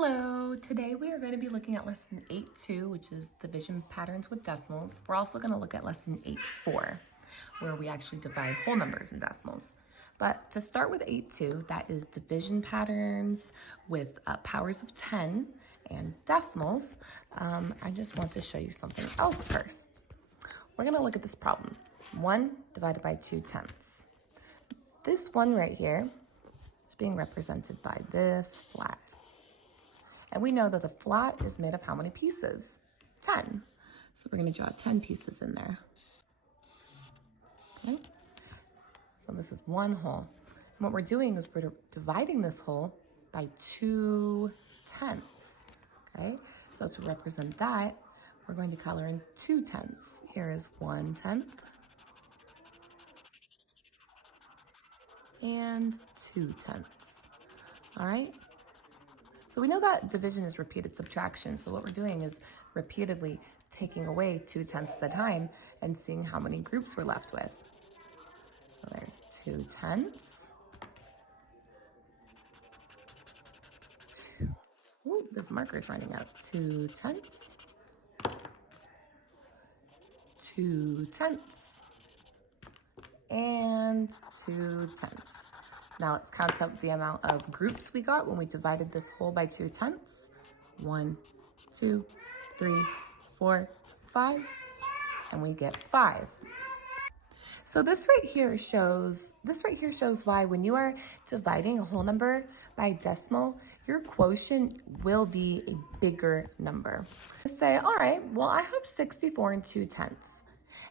Hello, today we are going to be looking at lesson 8.2, which is division patterns with decimals. We're also going to look at lesson 8.4, where we actually divide whole numbers in decimals. But to start with 8.2, that is division patterns with powers of 10 and decimals. I just want to show you something else first. We're going to look at this problem. 1 divided by 2/10. This one right here is being represented by this flat. And we know that the flat is made of how many pieces? 10. So we're going to draw 10 pieces in there. Okay? So this is one whole. And what we're doing is we're dividing this whole by 2/10. Okay? So to represent that, we're going to color in 2/10. Here is 1/10 and 2/10. All right? So we know that division is repeated subtraction. So what we're doing is repeatedly taking away 2/10 at a time and seeing how many groups we're left with. So there's 2/10. Ooh, this marker's running out. 2/10. 2/10. And 2/10. Now let's count up the amount of groups we got when we divided this whole by 2/10. 1, 2, 3, 4, 5, and we get 5. So this right here shows why when you are dividing a whole number by decimal, your quotient will be a bigger number. Say, all right, well, I have 64 and 2/10,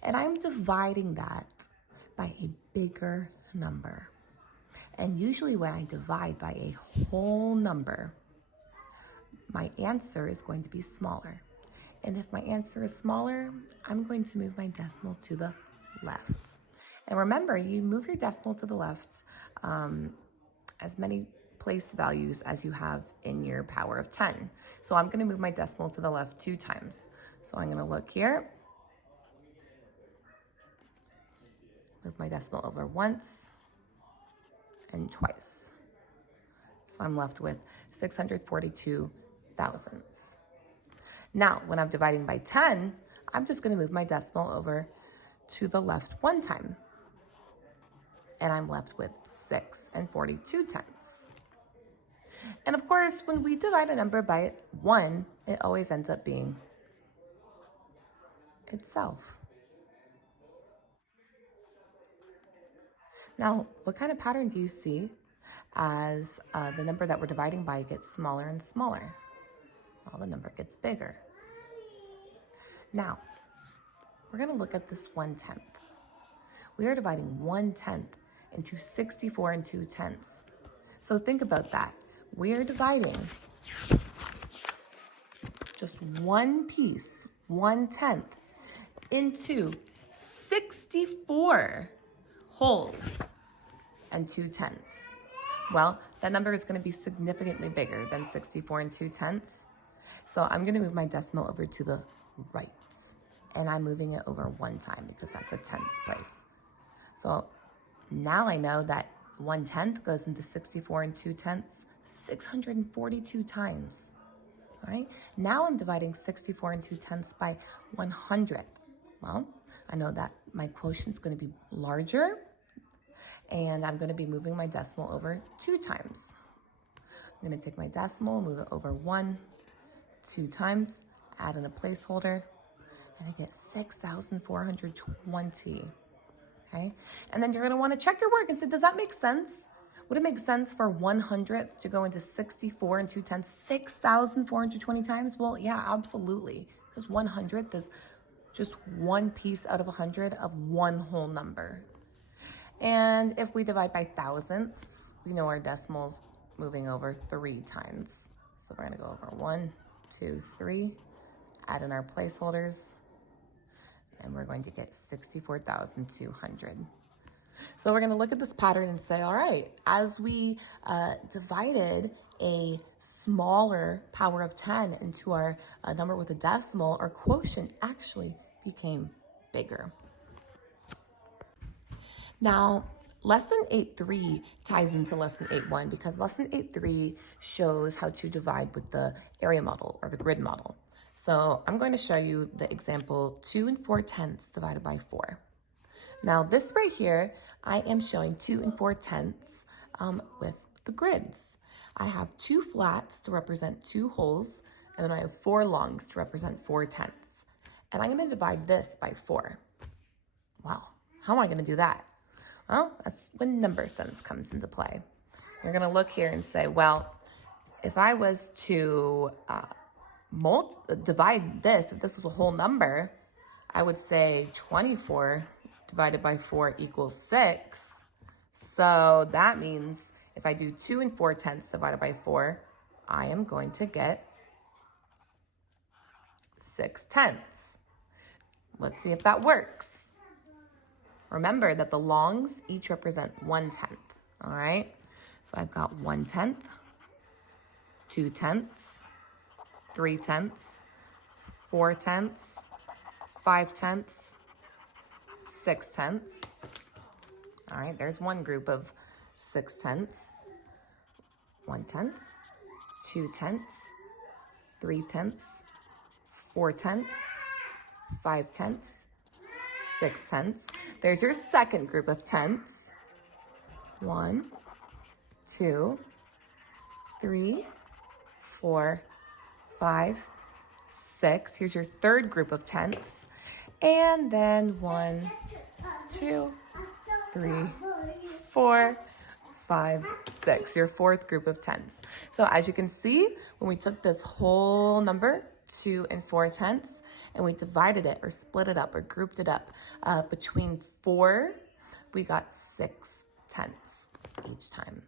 and I'm dividing that by a bigger number. And usually when I divide by a whole number, my answer is going to be smaller. And if my answer is smaller, I'm going to move my decimal to the left. And remember, you move your decimal to the left as many place values as you have in your power of 10. So I'm going to move my decimal to the left 2 times. So I'm going to look here, move my decimal over once and twice. So I'm left with 642 thousandths. Now, when I'm dividing by 10, I'm just going to move my decimal over to the left 1 time. And I'm left with 6 and 42 tenths. And of course, when we divide a number by 1, it always ends up being itself. Now, what kind of pattern do you see as the number that we're dividing by gets smaller and smaller? Well, the number gets bigger. Now, we're going to look at this 1/10. We are dividing 1/10 into 64 and 2/10. So think about that. We are dividing just one piece, 1/10, into 64 wholes and 2/10. Well, that number is going to be significantly bigger than 64 and 2/10. So I'm going to move my decimal over to the right. And I'm moving it over 1 time because that's a tenths place. So now I know that 1/10 goes into 64 and 2/10 642 times. All right. Now I'm dividing 64 and 2/10 by 100. Well, I know that my quotient is going to be larger, and I'm going to be moving my decimal over 2 times. I'm going to take my decimal, move it over 1, 2 times, add in a placeholder, and I get 6,420. Okay? And then you're going to want to check your work and say, does that make sense? Would it make sense for 100th to go into 64 and 2/10, 6,420 times? Well, yeah, absolutely. Because 100th is just one piece out of 100 of one whole number. And if we divide by thousandths, we know our decimal's moving over 3 times. So we're going to go over 1, 2, 3, add in our placeholders, and we're going to get 64,200. So we're going to look at this pattern and say, all right, as we divided a smaller power of 10 into our number with a decimal, our quotient actually became bigger. Now, Lesson 8.3 ties into lesson 8.1 because lesson 8.3 shows how to divide with the area model or the grid model. So I'm going to show you the example 2 4/10 divided by 4. Now this right here, I am showing 2 4/10 with the grids. I have 2 flats to represent 2 wholes, and then I have 4 longs to represent 4/10. And I'm going to divide this by 4. Wow, how am I going to do that? Well, that's when number sense comes into play. You're going to look here and say, well, if I was to divide this, if this was a whole number, I would say 24 divided by 4 equals 6. So that means if I do 2 4/10 divided by 4, I am going to get 6/10. Let's see if that works. Remember that the longs each represent 1/10, all right? So I've got 1/10, 2/10, 3/10, 4/10, 5/10, 6/10. All right, there's one group of 6/10. 1/10, 2/10, 3/10, 4/10, 5/10, 6/10. There's your second group of tenths. 1, 2, 3, 4, 5, 6. Here's your third group of tenths. And then 1, 2, 3, 4, 5, 6. Your fourth group of tenths. So as you can see, when we took this whole number, 2 4/10, and we divided it or split it up or grouped it up between 4, we got 6/10 each time.